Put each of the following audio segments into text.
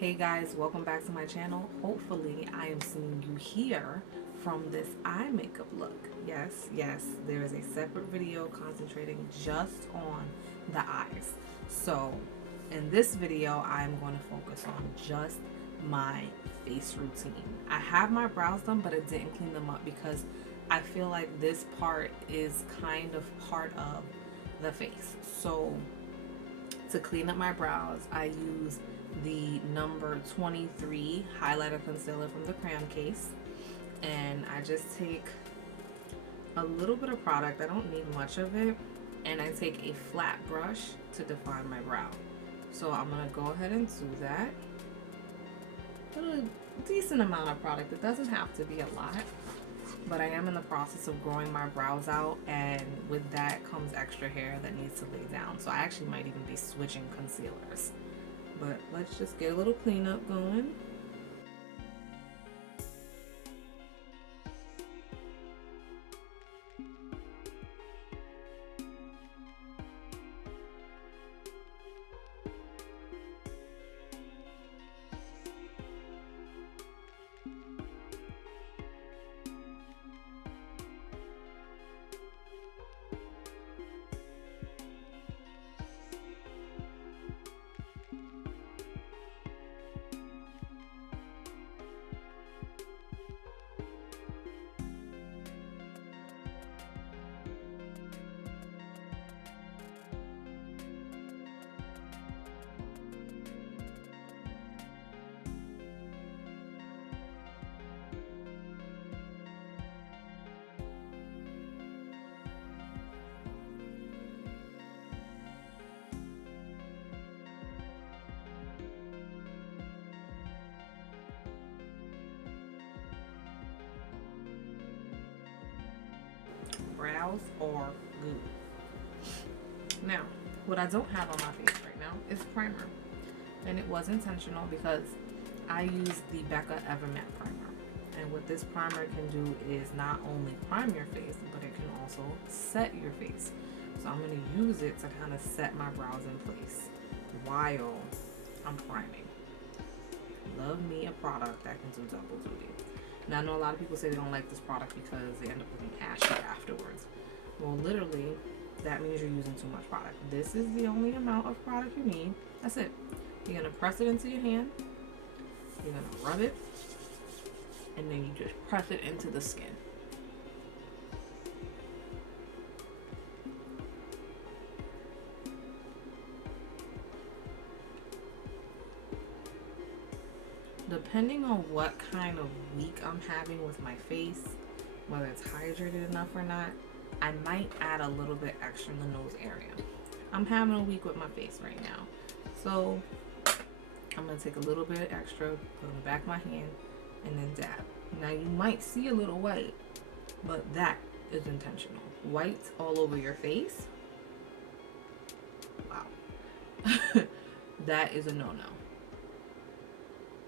Hey guys, welcome back to my channel. Hopefully I am seeing you here from this eye makeup look. Yes, there is a separate video concentrating just on the eyes. So in this video, I'm going to focus on just my face routine. I have my brows done, but I didn't clean them up because I feel like this part is kind of part of the face. So to clean up my brows, I use the number 23 highlighter concealer from the Crayon case, and I just take a little bit of product. I don't need much of it, and I take a flat brush to define my brow. So I'm gonna go ahead and do that. A decent amount of product. It doesn't have to be a lot, but I am in the process of growing my brows out, and with that comes extra hair that needs to lay down. So I actually might even be switching concealers. But let's just get a little cleanup going. Brows are good. Now, what I don't have on my face right now is primer, and it was intentional because I use the Becca Evermatte primer, and what this primer can do is not only prime your face, but it can also set your face. So I'm going to use it to kind of set my brows in place while I'm priming. Love me a product that can do double duty. Now, I know a lot of people say they don't like this product because they end up looking ashy afterwards. Well, literally, that means you're using too much product. This is the only amount of product you need. That's it. You're going to press it into your hand. You're going to rub it. And then you just press it into the skin. Depending on what kind of week I'm having with my face, whether it's hydrated enough or not, I might add a little bit extra in the nose area. I'm having a week with my face right now, so I'm going to take a little bit extra, put it in the back of my hand, and then dab. Now you might see a little white, but that is intentional. White all over your face? Wow. That is a no-no.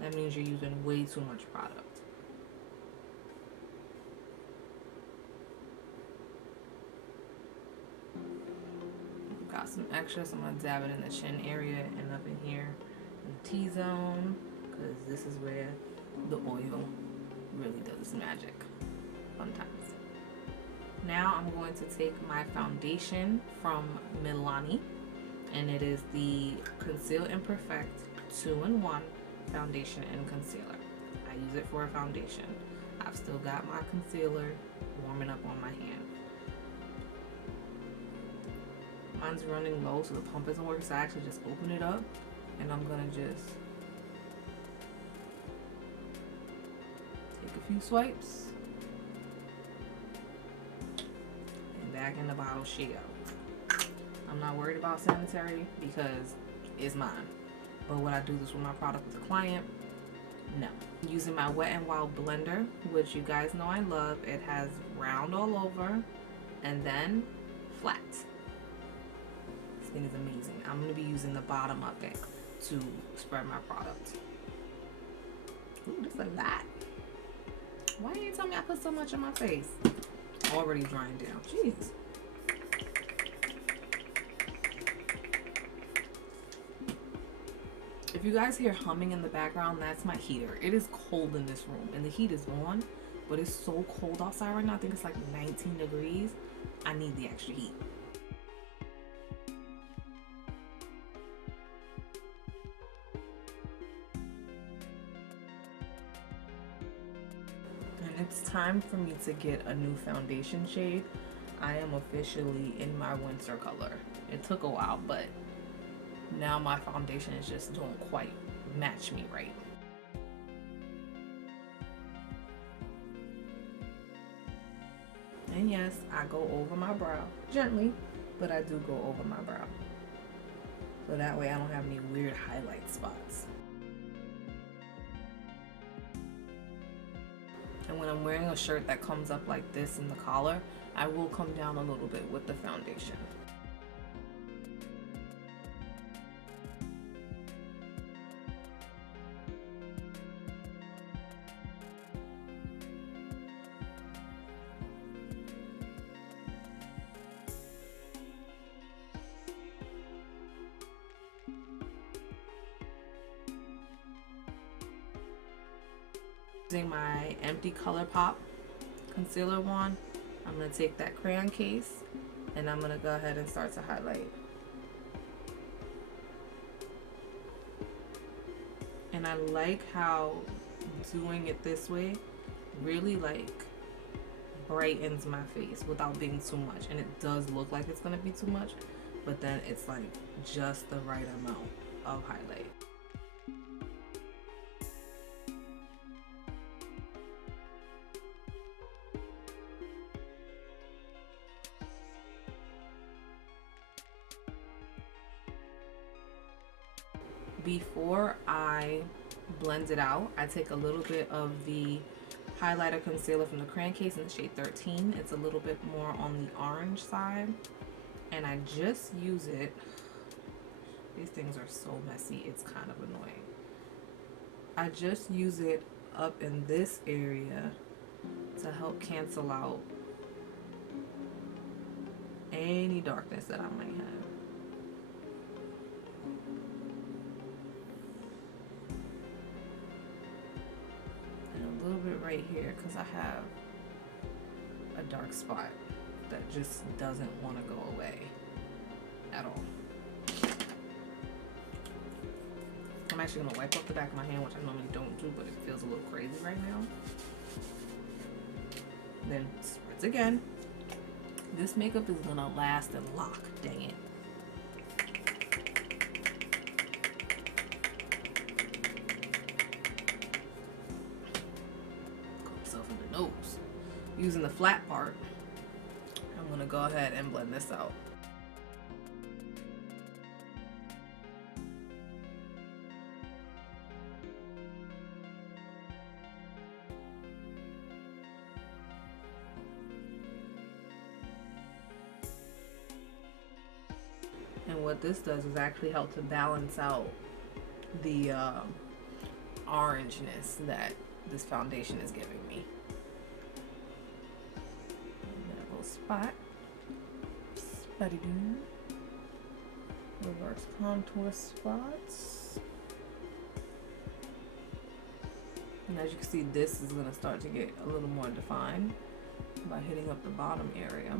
That means you're using way too much product. Got some extra, so I'm going to dab it in the chin area and up in here in the T-zone, because this is where the oil really does its magic. Fun times. Now I'm going to take my foundation from Bellini, and it is the Conceal and Perfect 2-in-1 foundation and concealer. I use it for a foundation. I've still got my concealer warming up on my hand. Mine's running low, so the pump isn't working, so I actually just open it up, and I'm gonna just take a few swipes, and back in the bottle she go. I'm not worried about sanitary because it's mine. But would I do this with my product with a client? No. Using my Wet n Wild blender, which you guys know I love. It has round all over and then flat. This thing is amazing. I'm going to be using the bottom of it to spread my product. Ooh, this is a lot. Why didn't you tell me I put so much on my face? Already drying down. Jeez. If you guys hear humming in the background, that's my heater. It is cold in this room and the heat is on, but it's so cold outside right now. I think it's like 19 degrees. I need the extra heat. And it's time for me to get a new foundation shade. I am officially in my winter color. It took a while, but now my foundation is just don't quite match me right. And yes, I go over my brow gently, but I do go over my brow. So that way I don't have any weird highlight spots. And when I'm wearing a shirt that comes up like this in the collar, I will come down a little bit with the foundation. Using my empty ColourPop concealer wand, I'm going to take that crayon case and I'm going to go ahead and start to highlight. And I like how doing it this way really like brightens my face without being too much. And it does look like it's going to be too much, but then it's like just the right amount of highlight. Before I blend it out, I take a little bit of the highlighter concealer from the crayon case in the shade 13. It's a little bit more on the orange side, and I just use it. These things are so messy, it's kind of annoying. I just use it up in this area to help cancel out any darkness that I might have. A little bit right here because I have a dark spot that just doesn't want to go away at all. I'm actually going to wipe off the back of my hand, which I normally don't do, but it feels a little crazy right now. Then spritz again. This makeup is going to last and lock, dang it. Nose. Using the flat part, I'm going to go ahead and blend this out. And what this does is actually help to balance out the orangeness that this foundation is giving me. Spot, spotty do, reverse contour spots, and as you can see, this is going to start to get a little more defined by hitting up the bottom area.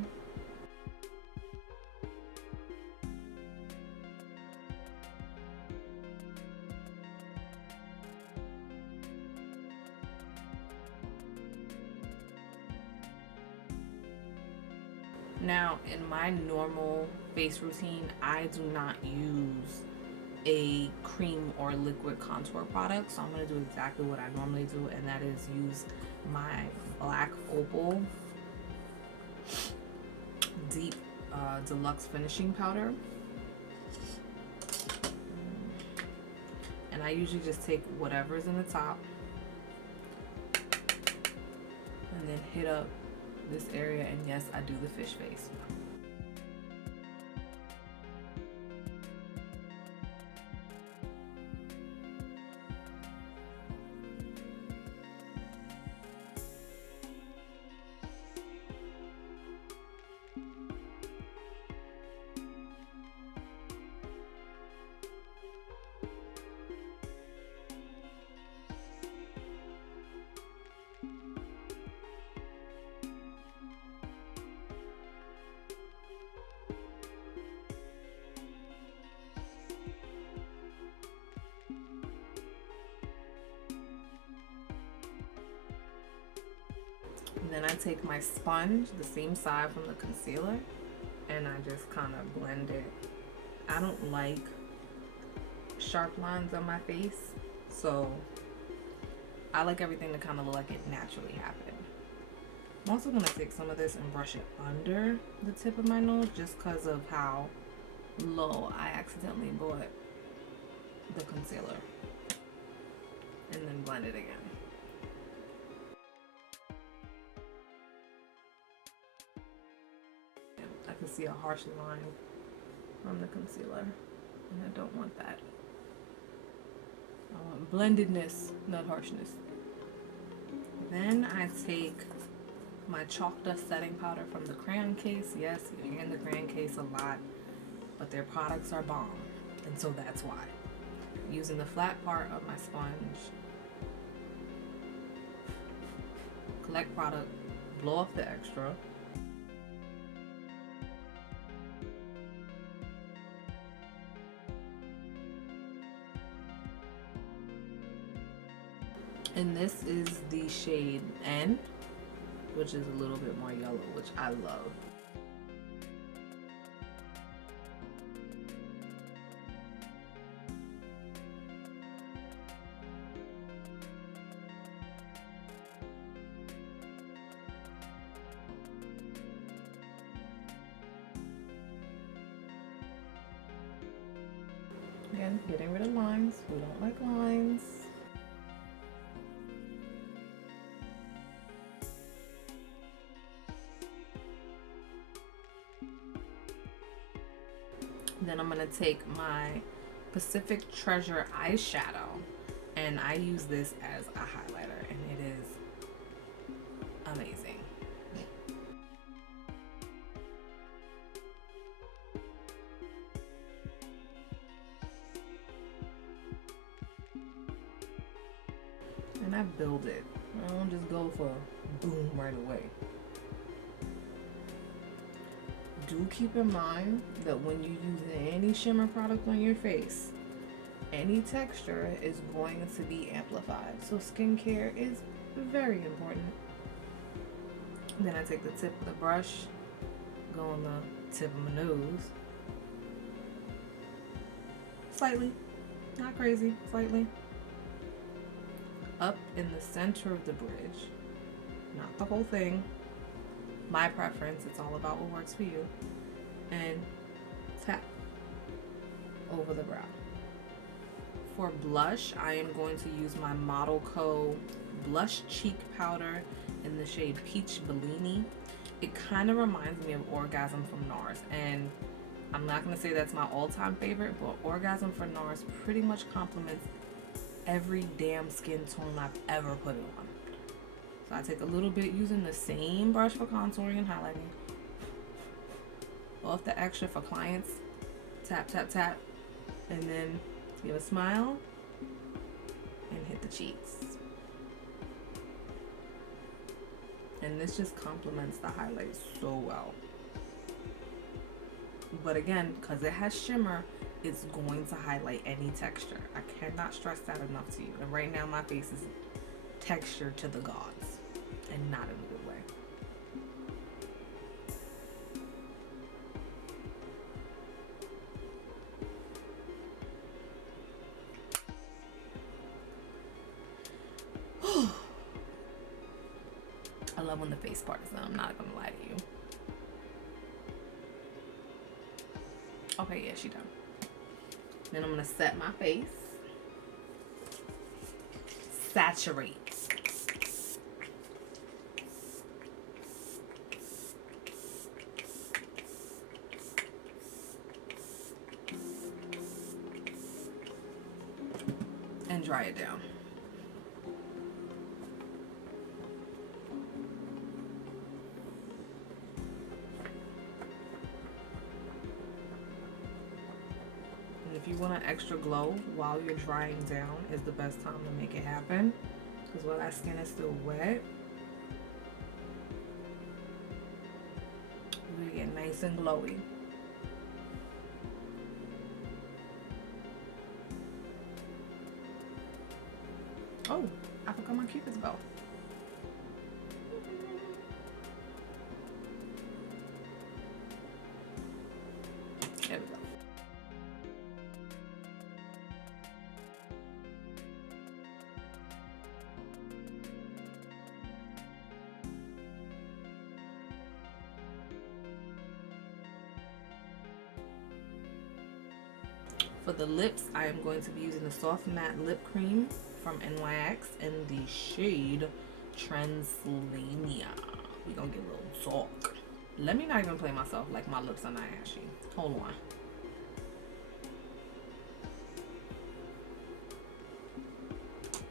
Now, in my normal face routine, I do not use a cream or liquid contour product, so I'm going to do exactly what I normally do, and that is use my black Opal deep Deluxe finishing powder. And I usually just take whatever's in the top and then hit up this area, and yes, I do the fish face. then I take my sponge, the same side from the concealer, and I just kind of blend it. I don't like sharp lines on my face, so I like everything to kind of look like it naturally happened. I'm also going to take some of this and brush it under the tip of my nose just because of how low I accidentally brought the concealer. And then blend it again. I can see a harsh line on the concealer, and I don't want that. I want blendedness, not harshness. Then I take my Chalkdust setting powder from the Crayon case. Yes, you're hearing the Crayon case a lot, but their products are bomb, and so that's why. Using the flat part of my sponge, collect product, blow off the extra. And this is the shade N, which is a little bit more yellow, which I love. Again, getting rid of lines. We don't like lines. Then I'm going to take my Pacific Treasure eyeshadow, and I use this as a highlighter, and it is amazing. And I build it. I don't just go for boom right away. Do keep in mind that when you use any shimmer product on your face, any texture is going to be amplified. So skincare is very important. Then I take the tip of the brush, go on the tip of my nose. Slightly, not crazy, slightly. Up in the center of the bridge, not the whole thing. My preference, it's all about what works for you. And tap over the brow. For blush, I am going to use my Model Co. Blush Cheek Powder in the shade Peach Bellini. It kind of reminds me of Orgasm from NARS, and I'm not going to say that's my all-time favorite, but Orgasm from NARS pretty much complements every damn skin tone I've ever put it on. So I take a little bit using the same brush for contouring and highlighting. Off the extra for clients. Tap, tap, tap. And then give a smile and hit the cheeks. And this just complements the highlights so well. But again, because it has shimmer, it's going to highlight any texture. I cannot stress that enough to you. And right now my face is textured to the gods, and not in a good way. I love when the face part is done. I'm not gonna lie to you. Okay, yeah, she done. Then I'm gonna set my face. Saturate. And dry it down. If you want an extra glow while you're drying down, is the best time to make it happen, because while that skin is still wet, you're gonna get nice and glowy. Oh, I forgot my Cupid's bow. For the lips, I am going to be using the Soft Matte Lip Cream from NYX in the shade Transylvania. We're gonna get a little dark. Let me not even play myself like my lips are not ashy. Hold on.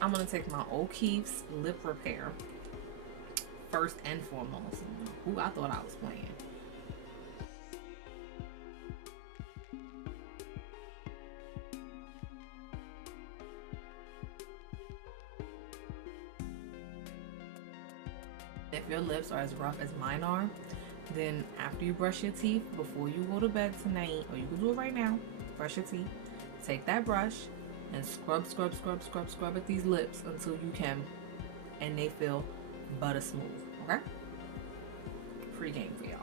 I'm gonna take my O'Keeffe's Lip Repair first and foremost. Ooh, I thought I was playing. If your lips are as rough as mine are, then after you brush your teeth, before you go to bed tonight, or you can do it right now, brush your teeth, take that brush and scrub at these lips until you can, and they feel butter smooth, okay? Free game for y'all.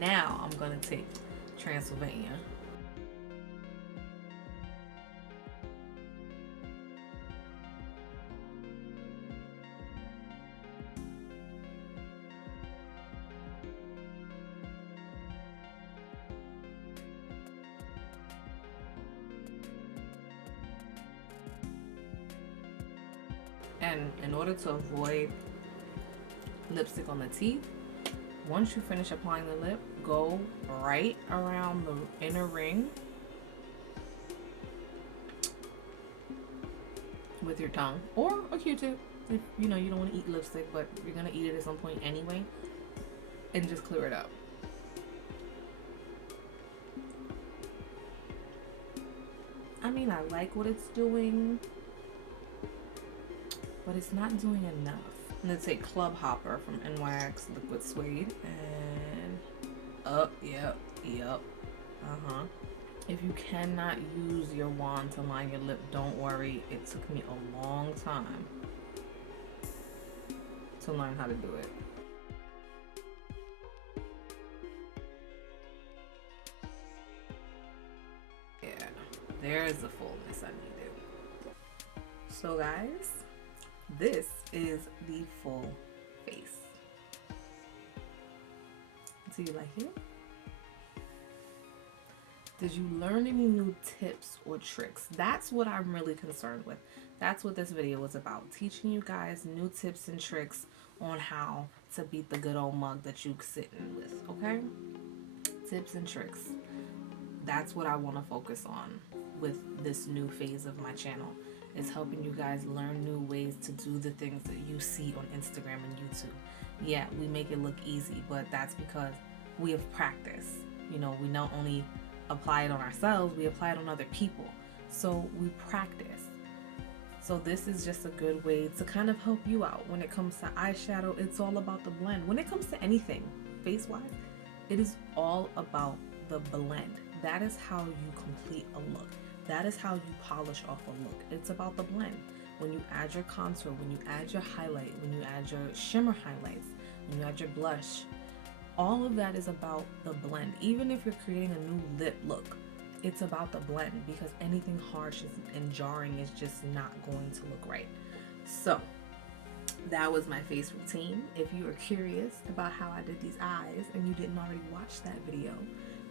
Now I'm gonna take Transylvania. And in order to avoid lipstick on the teeth, once you finish applying the lip, go right around the inner ring with your tongue or a Q-tip if you know you don't want to eat lipstick, but you're gonna eat it at some point anyway, and just clear it up. I mean, I like what it's doing, but it's not doing enough. I'm gonna take Club Hopper from NYX Liquid Suede and yep. If you cannot use your wand to line your lip, don't worry. It took me a long time to learn how to do it. Yeah, there's the fullness I needed. So guys, this is the full face. Do you like it? Did you learn any new tips or tricks? That's what I'm really concerned with. That's what this video was about. Teaching you guys new tips and tricks on how to beat the good old mug that you sitting with, okay? Tips and tricks. That's what I want to focus on with this new phase of my channel. Is helping you guys learn new ways to do the things that you see on Instagram and YouTube. Yeah, we make it look easy, but that's because we have practice. You know, we not only apply it on ourselves, we apply it on other people. So we practice. So this is just a good way to kind of help you out. When it comes to eyeshadow, it's all about the blend. When it comes to anything, face-wise, it is all about the blend. That is how you complete a look. That is how you polish off a look. It's about the blend. When you add your contour, when you add your highlight, when you add your shimmer highlights, when you add your blush, all of that is about the blend. Even if you're creating a new lip look, it's about the blend, because anything harsh and jarring is just not going to look right. So that was my face routine. If you are curious about how I did these eyes and you didn't already watch that video,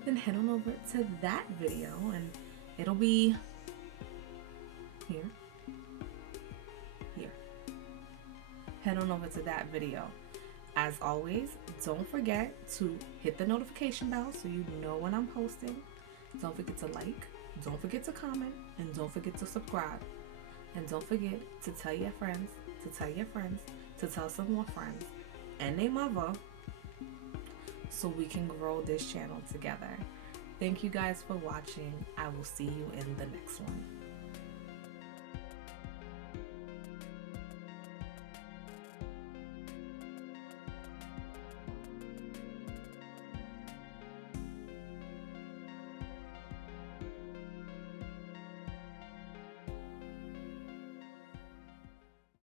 then head on over to that video and it'll be here. Head on over to that video. As always, don't forget to hit the notification bell so you know when I'm posting. Don't forget to like, don't forget to comment, and don't forget to subscribe. And don't forget to tell your friends, to tell some more friends, and their mother, so we can grow this channel together. Thank you guys for watching. I will see you in the next one.